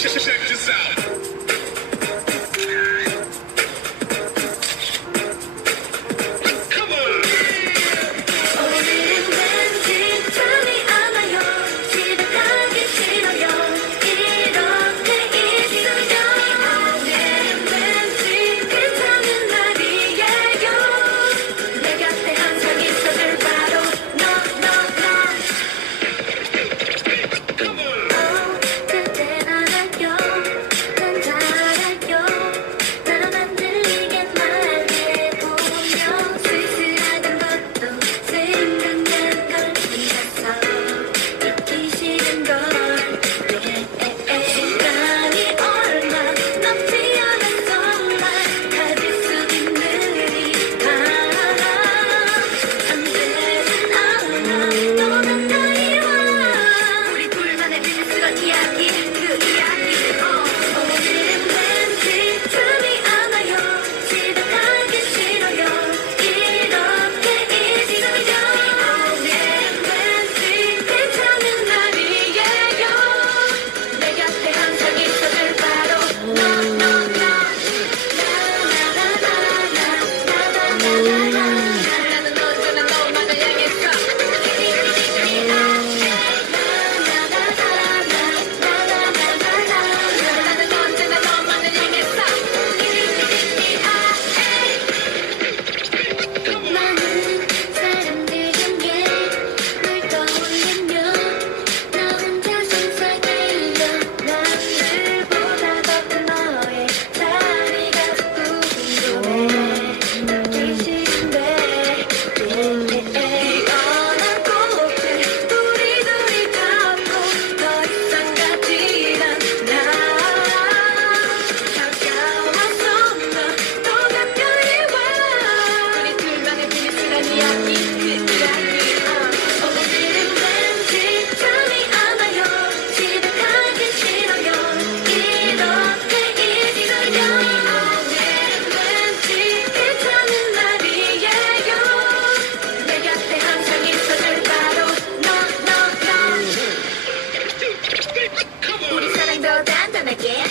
Check this out. London again?